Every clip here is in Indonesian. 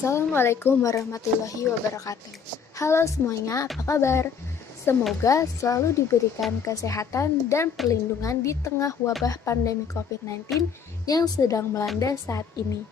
Assalamualaikum warahmatullahi wabarakatuh. Halo semuanya, apa kabar? Semoga selalu diberikan kesehatan dan perlindungan di tengah wabah pandemi COVID-19 yang sedang melanda saat ini.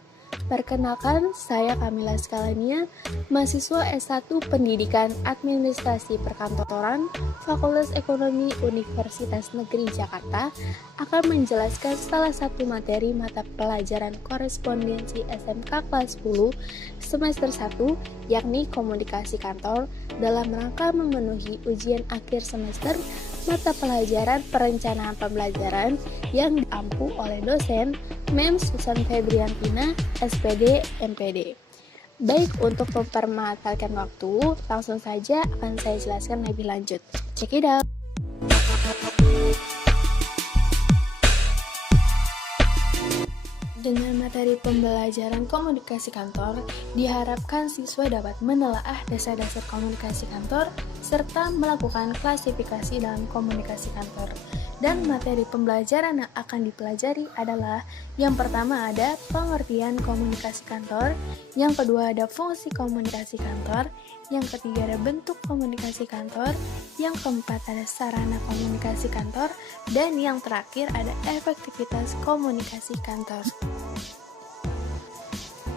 Perkenalkan, saya Kamila Skalania, mahasiswa S1 Pendidikan Administrasi Perkantoran, Fakultas Ekonomi Universitas Negeri Jakarta, akan menjelaskan salah satu materi mata pelajaran korespondensi SMK kelas 10 semester 1, yakni komunikasi kantor, dalam rangka memenuhi ujian akhir semester mata pelajaran perencanaan pembelajaran yang diampu oleh dosen Mem Susan Febriantina, SPD, MPD. Baik, untuk mempermanfaatkan waktu, langsung saja akan saya jelaskan lebih lanjut. Check it out! Dengan materi pembelajaran komunikasi kantor, diharapkan siswa dapat menelaah dasar-dasar komunikasi kantor serta melakukan klasifikasi dalam komunikasi kantor. Dan materi pembelajaran yang akan dipelajari adalah yang pertama ada pengertian komunikasi kantor, yang kedua ada fungsi komunikasi kantor, yang ketiga ada bentuk komunikasi kantor, yang keempat ada sarana komunikasi kantor, dan yang terakhir ada efektivitas komunikasi kantor.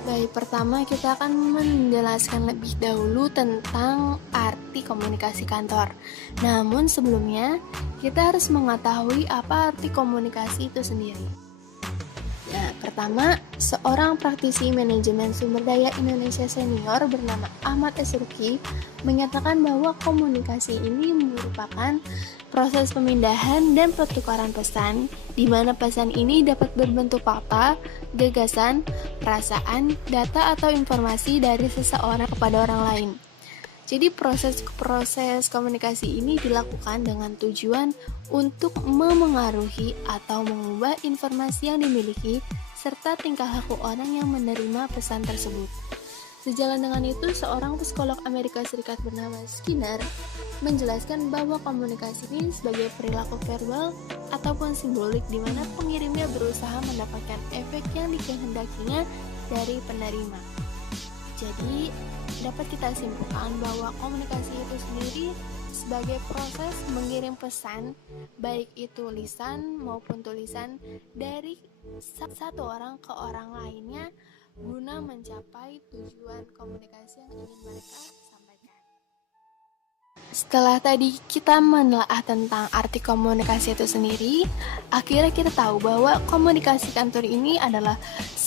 Baik, pertama kita akan menjelaskan lebih dahulu tentang arti komunikasi kantor. Namun sebelumnya, kita harus mengetahui apa arti komunikasi itu sendiri. Nah, pertama, seorang praktisi manajemen sumber daya Indonesia senior bernama Ahmad Esruki menyatakan bahwa komunikasi ini merupakan proses pemindahan dan pertukaran pesan, di mana pesan ini dapat berbentuk fakta, gagasan, perasaan, data atau informasi dari seseorang kepada orang lain. Jadi proses komunikasi ini dilakukan dengan tujuan untuk memengaruhi atau mengubah informasi yang dimiliki serta tingkah laku orang yang menerima pesan tersebut. Sejalan dengan itu, seorang psikolog Amerika Serikat bernama Skinner menjelaskan bahwa komunikasi ini sebagai perilaku verbal ataupun simbolik di mana pengirimnya berusaha mendapatkan efek yang dikehendakinya dari penerima. Jadi, dapat kita simpulkan bahwa komunikasi itu sendiri sebagai proses mengirim pesan, baik itu lisan maupun tulisan, dari satu orang ke orang lainnya guna mencapai tujuan komunikasi yang ingin mereka sampaikan. Setelah tadi kita menelaah tentang arti komunikasi itu sendiri, akhirnya kita tahu bahwa komunikasi kantor ini adalah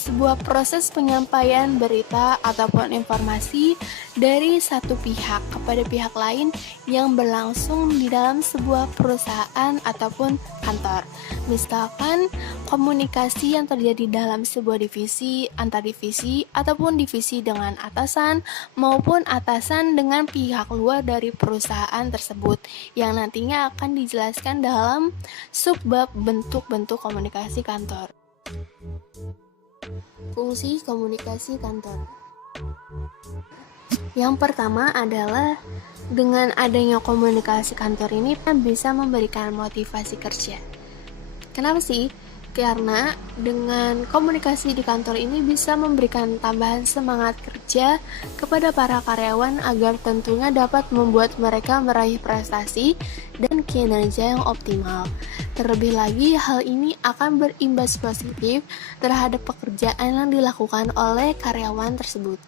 sebuah proses penyampaian berita ataupun informasi dari satu pihak kepada pihak lain yang berlangsung di dalam sebuah perusahaan ataupun kantor. Misalkan komunikasi yang terjadi dalam sebuah divisi, antar divisi, ataupun divisi dengan atasan maupun atasan dengan pihak luar dari perusahaan tersebut yang nantinya akan dijelaskan dalam subbab bentuk-bentuk komunikasi kantor. Fungsi komunikasi kantor. Yang pertama adalah dengan adanya komunikasi kantor ini bisa memberikan motivasi kerja. Kenapa sih? Karena dengan komunikasi di kantor ini bisa memberikan tambahan semangat kerja kepada para karyawan agar tentunya dapat membuat mereka meraih prestasi dan kinerja yang optimal. Terlebih lagi, hal ini akan berimbas positif terhadap pekerjaan yang dilakukan oleh karyawan tersebut.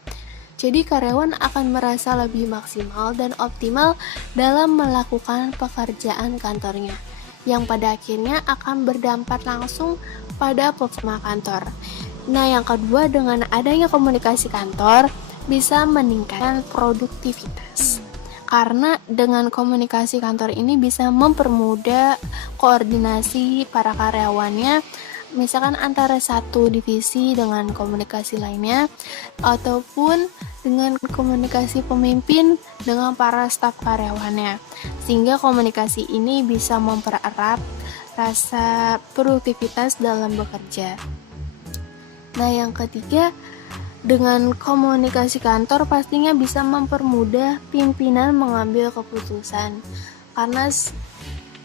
Jadi karyawan akan merasa lebih maksimal dan optimal dalam melakukan pekerjaan kantornya, yang pada akhirnya akan berdampak langsung pada performa kantor. Nah, yang kedua, dengan adanya komunikasi kantor bisa meningkatkan produktivitas. Karena dengan komunikasi kantor ini bisa mempermudah koordinasi para karyawannya, misalkan antara satu divisi dengan komunikasi lainnya, ataupun dengan komunikasi pemimpin dengan para staf karyawannya, sehingga komunikasi ini bisa mempererat rasa produktivitas dalam bekerja. Nah, yang ketiga, dengan komunikasi kantor pastinya bisa mempermudah pimpinan mengambil keputusan, karena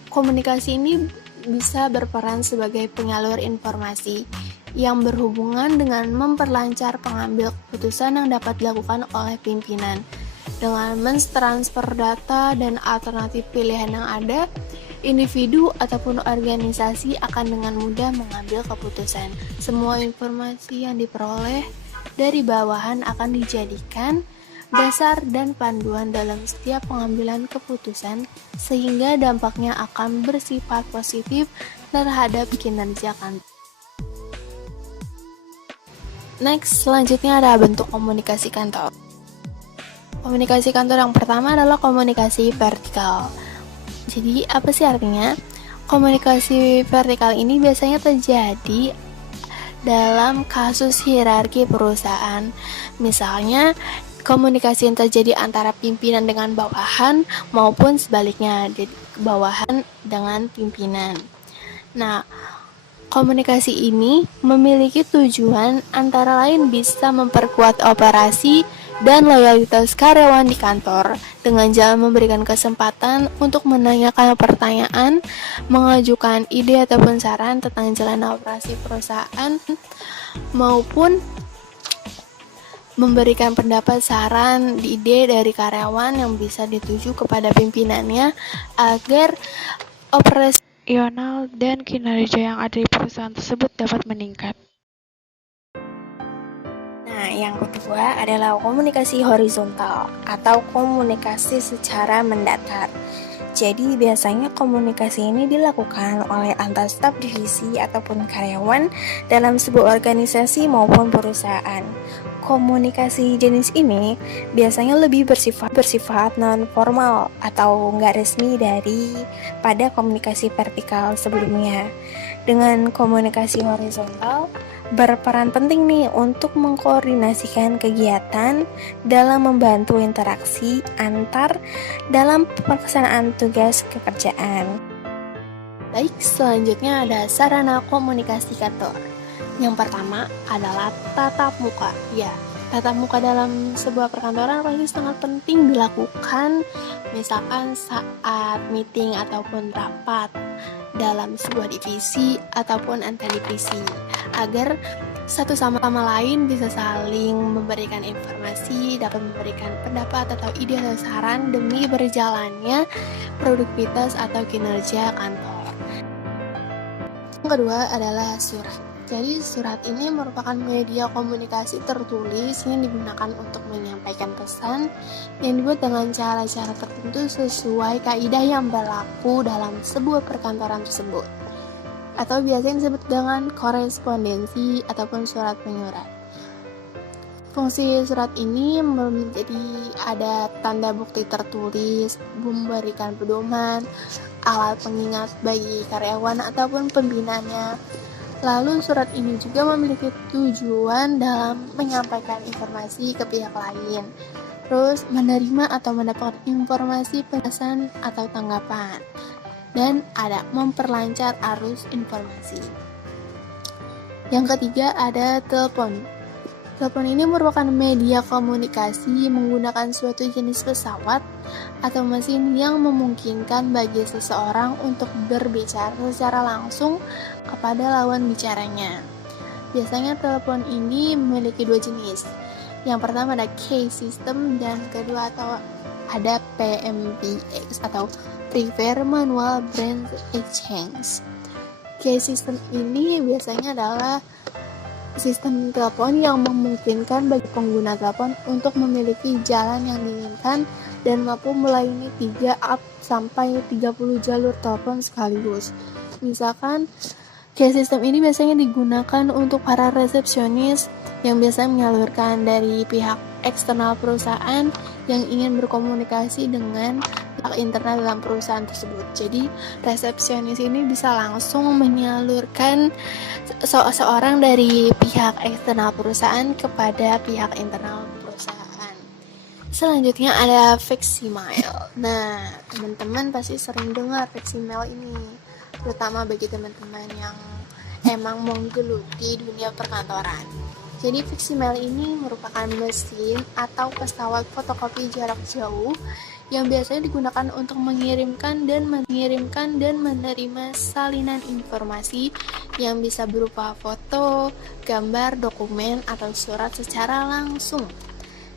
komunikasi ini bisa berperan sebagai penyalur informasi yang berhubungan dengan memperlancar pengambil keputusan yang dapat dilakukan oleh pimpinan. Dengan mentransfer data dan alternatif pilihan yang ada, individu ataupun organisasi akan dengan mudah mengambil keputusan. Semua informasi yang diperoleh dari bawahan akan dijadikan dasar dan panduan dalam setiap pengambilan keputusan, sehingga dampaknya akan bersifat positif terhadap kinerja kantor. Next, selanjutnya ada bentuk komunikasi kantor. Komunikasi kantor yang pertama adalah komunikasi vertikal. Jadi, apa sih artinya? Komunikasi vertikal ini biasanya terjadi dalam kasus hierarki perusahaan. Misalnya, komunikasi yang terjadi antara pimpinan dengan bawahan maupun sebaliknya, bawahan dengan pimpinan. Nah, komunikasi ini memiliki tujuan antara lain bisa memperkuat operasi dan loyalitas karyawan di kantor dengan jalan memberikan kesempatan untuk menanyakan pertanyaan, mengajukan ide ataupun saran tentang jalan operasi perusahaan, maupun memberikan pendapat, saran, ide dari karyawan yang bisa dituju kepada pimpinannya agar operasional dan kinerja yang ada di perusahaan tersebut dapat meningkat. Nah, yang kedua adalah komunikasi horizontal atau komunikasi secara mendatar. Jadi biasanya komunikasi ini dilakukan oleh antar staf divisi ataupun karyawan dalam sebuah organisasi maupun perusahaan. Komunikasi jenis ini biasanya lebih bersifat non-formal atau nggak resmi daripada komunikasi vertikal sebelumnya. Dengan komunikasi horizontal berperan penting nih untuk mengkoordinasikan kegiatan dalam membantu interaksi antar dalam pelaksanaan tugas pekerjaan. Baik, selanjutnya ada sarana komunikasi kantor. Yang pertama adalah tatap muka. Ya, tatap muka dalam sebuah perkantoran pasti sangat penting dilakukan, misalkan saat meeting ataupun rapat dalam sebuah divisi ataupun antar divisi, agar satu sama lain bisa saling memberikan informasi, dapat memberikan pendapat atau ide atau saran demi berjalannya produktivitas atau kinerja kantor. Yang kedua adalah surat. Jadi surat ini merupakan media komunikasi tertulis yang digunakan untuk menyampaikan pesan yang dibuat dengan cara-cara tertentu sesuai kaidah yang berlaku dalam sebuah perkantoran tersebut, atau biasanya disebut dengan korespondensi ataupun surat menyurat. Fungsi surat ini menjadi ada tanda bukti tertulis, memberikan pedoman, alat pengingat bagi karyawan ataupun pembinanya. Lalu surat ini juga memiliki tujuan dalam menyampaikan informasi ke pihak lain, terus menerima atau mendapat informasi, pesan atau tanggapan, dan ada memperlancar arus informasi. Yang ketiga ada telepon. Telepon ini merupakan media komunikasi menggunakan suatu jenis pesawat atau mesin yang memungkinkan bagi seseorang untuk berbicara secara langsung kepada lawan bicaranya. Biasanya telepon ini memiliki dua jenis. Yang pertama ada case system dan kedua ada PMBX atau Prefer Manual Branch Exchange. Case system ini biasanya adalah sistem telepon yang memungkinkan bagi pengguna telepon untuk memiliki jalan yang diinginkan dan mampu melayani 3-30 jalur telepon sekaligus. Misalkan, case system ini biasanya digunakan untuk para resepsionis yang biasa menyalurkan dari pihak eksternal perusahaan yang ingin berkomunikasi dengan pihak internal dalam perusahaan tersebut. Jadi, resepsionis ini bisa langsung menyalurkan seorang dari pihak eksternal perusahaan kepada pihak internal perusahaan. Selanjutnya ada facsimiles. Nah, teman-teman pasti sering dengar facsimiles ini, terutama bagi teman-teman yang emang menggeluti dunia perkantoran. Jadi facsimiles ini merupakan mesin atau pesawat fotokopi jarak jauh yang biasanya digunakan untuk mengirimkan dan menerima salinan informasi yang bisa berupa foto, gambar, dokumen, atau surat secara langsung.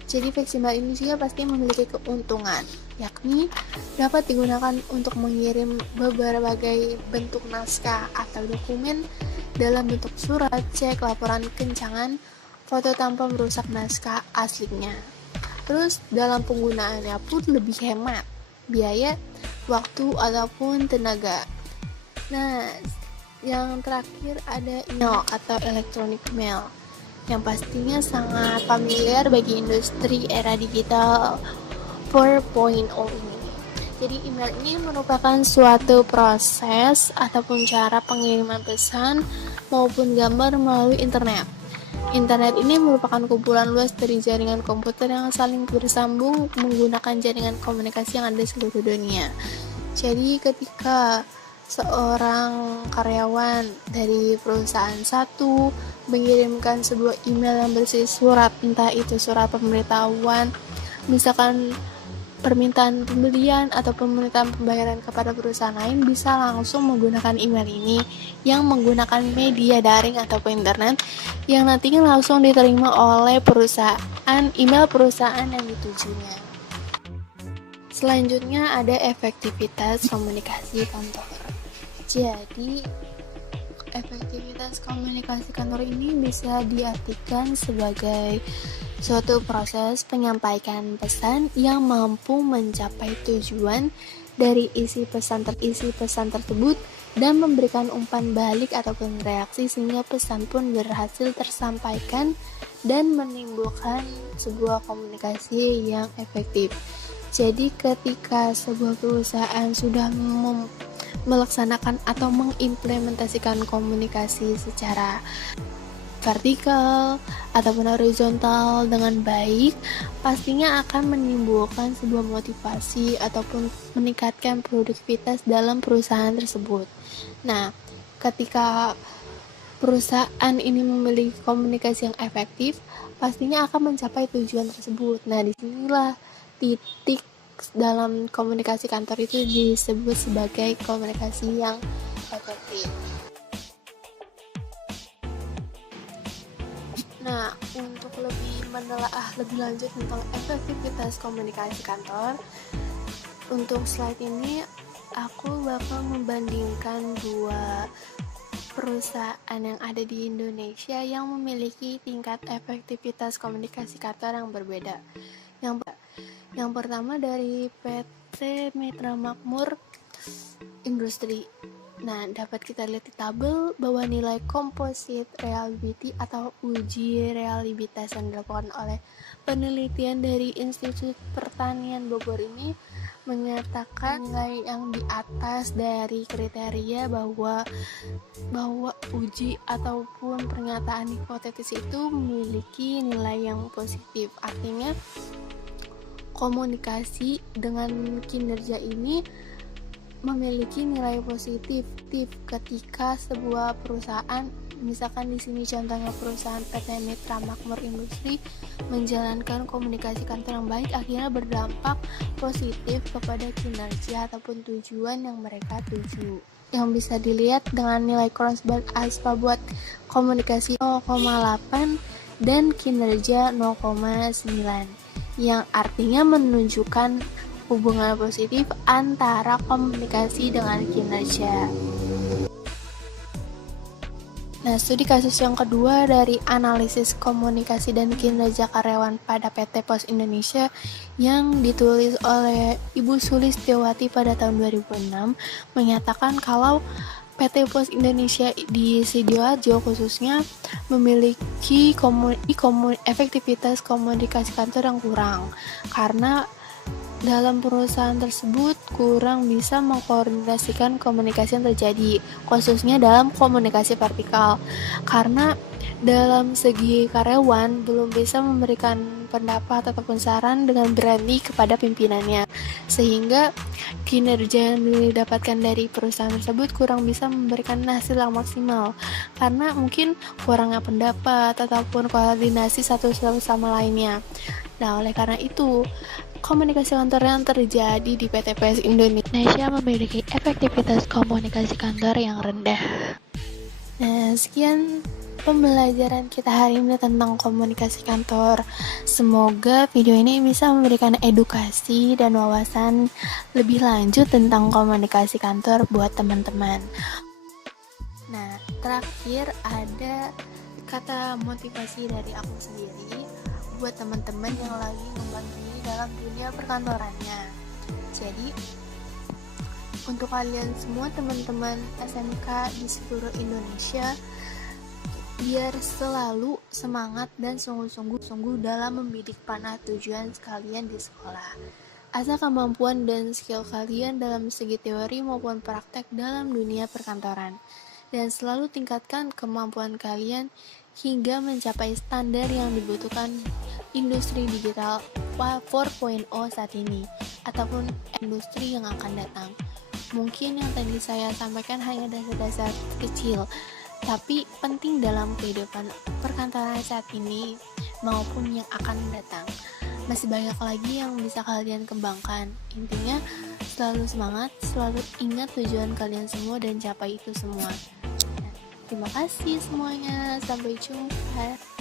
Jadi fleksibel ini juga pasti memiliki keuntungan, yakni dapat digunakan untuk mengirim berbagai bentuk naskah atau dokumen dalam bentuk surat, cek, laporan kencangan, foto tanpa merusak naskah aslinya. Terus dalam penggunaannya pun lebih hemat biaya, waktu, ataupun tenaga. Nah, yang terakhir ada email atau electronic mail, yang pastinya sangat familiar bagi industri era digital 4.0 ini. Jadi email ini merupakan suatu proses ataupun cara pengiriman pesan maupun gambar melalui internet. Internet ini merupakan kumpulan luas dari jaringan komputer yang saling bersambung menggunakan jaringan komunikasi yang ada di seluruh dunia. Jadi ketika seorang karyawan dari perusahaan satu mengirimkan sebuah email yang berisi surat, entah itu surat pemberitahuan, misalkan permintaan pembelian atau permintaan pembayaran kepada perusahaan lain, bisa langsung menggunakan email ini yang menggunakan media daring ataupun internet yang nantinya langsung diterima oleh email perusahaan yang ditujunya. Selanjutnya ada efektivitas komunikasi kantor. Jadi efektivitas komunikasi kantor ini bisa diartikan sebagai suatu proses penyampaian pesan yang mampu mencapai tujuan dari isi pesan tersebut dan memberikan umpan balik ataupun reaksi sehingga pesan pun berhasil tersampaikan dan menimbulkan sebuah komunikasi yang efektif. Jadi ketika sebuah perusahaan sudah melaksanakan atau mengimplementasikan komunikasi secara vertikal ataupun horizontal dengan baik, pastinya akan menimbulkan sebuah motivasi ataupun meningkatkan produktivitas dalam perusahaan tersebut. Nah, ketika perusahaan ini memiliki komunikasi yang efektif, pastinya akan mencapai tujuan tersebut. Nah, disinilah titik dalam komunikasi kantor itu disebut sebagai komunikasi yang efektif. Nah, untuk lebih menelaah lebih lanjut tentang efektivitas komunikasi kantor, untuk slide ini aku bakal membandingkan dua perusahaan yang ada di Indonesia yang memiliki tingkat efektivitas komunikasi kantor yang berbeda. Yang pertama dari PT Mitra Makmur Industri. Nah, dapat kita lihat di tabel bahwa nilai composite reliability atau uji reliabilitas yang dilakukan oleh penelitian dari Institut Pertanian Bogor ini menyatakan nilai yang di atas dari kriteria bahwa uji ataupun pernyataan hipotetis itu memiliki nilai yang positif. Artinya komunikasi dengan kinerja ini memiliki nilai positif ketika sebuah perusahaan, misalkan di sini contohnya perusahaan PT Mitra Makmur Industri menjalankan komunikasi kantor yang baik, akhirnya berdampak positif kepada kinerja ataupun tujuan yang mereka tuju. Yang bisa dilihat dengan nilai Kronosberg ASPA buat komunikasi 0,8 dan kinerja 0,9, yang artinya menunjukkan hubungan positif antara komunikasi dengan kinerja. Nah, studi kasus yang kedua dari analisis komunikasi dan kinerja karyawan pada PT Pos Indonesia yang ditulis oleh Ibu Sulistiawati pada tahun 2006 menyatakan kalau PT Pos Indonesia di Sidoarjo khususnya memiliki efektivitas komunikasi kantor yang kurang karena dalam perusahaan tersebut kurang bisa mengkoordinasikan komunikasi yang terjadi, khususnya dalam komunikasi vertikal. Karena dalam segi karyawan belum bisa memberikan pendapat ataupun saran dengan berani kepada pimpinannya, sehingga kinerja yang didapatkan dari perusahaan tersebut kurang bisa memberikan hasil yang maksimal karena mungkin kurangnya pendapat ataupun koordinasi satu sama lainnya. Nah, oleh karena itu komunikasi kantor yang terjadi di PTPS Indonesia memiliki efektivitas komunikasi kantor yang rendah. Nah, sekian pembelajaran kita hari ini tentang komunikasi kantor. Semoga video ini bisa memberikan edukasi dan wawasan lebih lanjut tentang komunikasi kantor buat teman-teman. Nah, terakhir ada kata motivasi dari aku sendiri buat teman-teman yang lagi ngembang diri dalam dunia perkantorannya. Jadi, untuk kalian semua teman-teman SMK di seluruh Indonesia, biar selalu semangat dan sungguh-sungguh dalam membidik panah tujuan kalian di sekolah. Asal kemampuan dan skill kalian dalam segi teori maupun praktek dalam dunia perkantoran. Dan selalu tingkatkan kemampuan kalian hingga mencapai standar yang dibutuhkan industri digital 4.0 saat ini ataupun industri yang akan datang. Mungkin yang tadi saya sampaikan hanya dasar-dasar kecil, tapi penting dalam kehidupan perkantoran saat ini maupun yang akan datang. Masih banyak lagi yang bisa kalian kembangkan. Intinya selalu semangat, selalu ingat tujuan kalian semua dan capai itu semua. Terima kasih semuanya, sampai jumpa.